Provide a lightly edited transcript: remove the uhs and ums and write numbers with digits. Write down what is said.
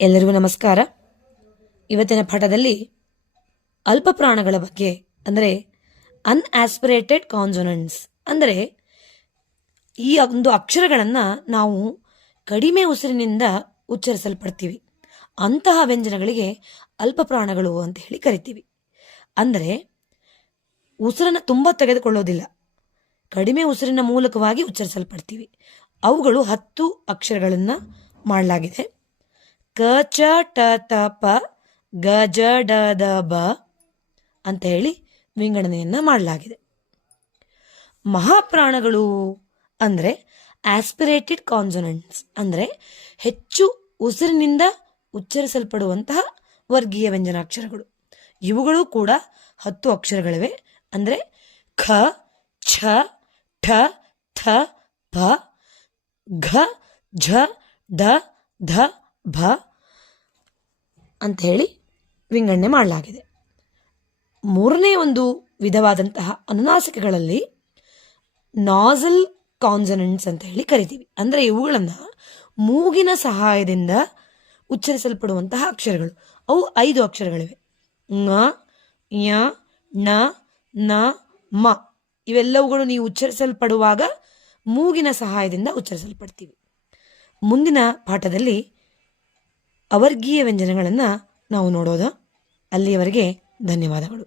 ಎಲ್ಲರಿಗೂ ನಮಸ್ಕಾರ. ಇವತ್ತಿನ ಪಾಠದಲ್ಲಿ ಅಲ್ಪ ಪ್ರಾಣಗಳ ಬಗ್ಗೆ, ಅಂದರೆ ಅನ್ಆಸ್ಪಿರೇಟೆಡ್ ಕಾನ್ಸೊನೆಂಟ್ಸ್, ಅಂದರೆ ಈ ಒಂದು ಅಕ್ಷರಗಳನ್ನು ನಾವು ಕಡಿಮೆ ಉಸಿರಿನಿಂದ ಉಚ್ಚರಿಸಲ್ಪಡ್ತೀವಿ. ಅಂತಹ ವ್ಯಂಜನಗಳಿಗೆ ಅಲ್ಪ ಪ್ರಾಣಗಳು ಅಂತ ಹೇಳಿ ಕರಿತೀವಿ. ಅಂದರೆ ಉಸಿರನ್ನು ತುಂಬ ತೆಗೆದುಕೊಳ್ಳೋದಿಲ್ಲ, ಕಡಿಮೆ ಉಸಿರಿನ ಮೂಲಕವಾಗಿ ಉಚ್ಚರಿಸಲ್ಪಡ್ತೀವಿ. ಅವುಗಳು 10 ಅಕ್ಷರಗಳನ್ನು ಮಾಡಲಾಗಿದೆ. ಕ ಚ ಟ ತ ಪ ಗ ಜ ಡ ದ ಬ ಅಂತ ಹೇಳಿ ವಿಂಗಡಣೆಯನ್ನು ಮಾಡಲಾಗಿದೆ. ಮಹಾಪ್ರಾಣಗಳು ಅಂದರೆ ಆಸ್ಪಿರೇಟೆಡ್ ಕಾನ್ಸೊನೆಂಟ್ಸ್, ಅಂದರೆ ಹೆಚ್ಚು ಉಸಿರಿನಿಂದ ಉಚ್ಚರಿಸಲ್ಪಡುವಂತಹ ವರ್ಗೀಯ ವ್ಯಂಜನಾಕ್ಷರಗಳು. ಇವುಗಳು ಕೂಡ 10 ಅಕ್ಷರಗಳಿವೆ. ಅಂದರೆ ಖ, ಛ, ಠ, ಥ, ಪ, ಘ, ಝ, ಢ, ಧ, ಭ ಅಂತ ಹೇಳಿ ವಿಂಗಡಣೆ ಮಾಡಲಾಗಿದೆ. ಮೂರನೇ ಒಂದು ವಿಧವಾದಂತಹ ಅನುನಾಸಿಕಗಳಲ್ಲಿ ನಾಸಲ್ ಕಾನ್ಸೊನೆಂಟ್ಸ್ ಅಂತ ಹೇಳಿ ಕರಿತೀವಿ. ಅಂದರೆ ಇವುಗಳನ್ನು ಮೂಗಿನ ಸಹಾಯದಿಂದ ಉಚ್ಚರಿಸಲ್ಪಡುವಂತಹ ಅಕ್ಷರಗಳು. ಅವು 5 ಅಕ್ಷರಗಳಿವೆ. ङ, ಯ, ಣ, ನ, ಮ ಇವೆಲ್ಲವುಗಳು ನೀವು ಉಚ್ಚರಿಸಲ್ಪಡುವಾಗ ಮೂಗಿನ ಸಹಾಯದಿಂದ ಉಚ್ಚರಿಸಲ್ಪಡ್ತೀವಿ. ಮುಂದಿನ ಪಾಠದಲ್ಲಿ ಅವರ್ಗೀಯ ವ್ಯಂಜನಗಳನ್ನು ನಾವು ನೋಡೋಣ. ಅಲ್ಲಿಯವರೆಗೆ ಧನ್ಯವಾದಗಳು.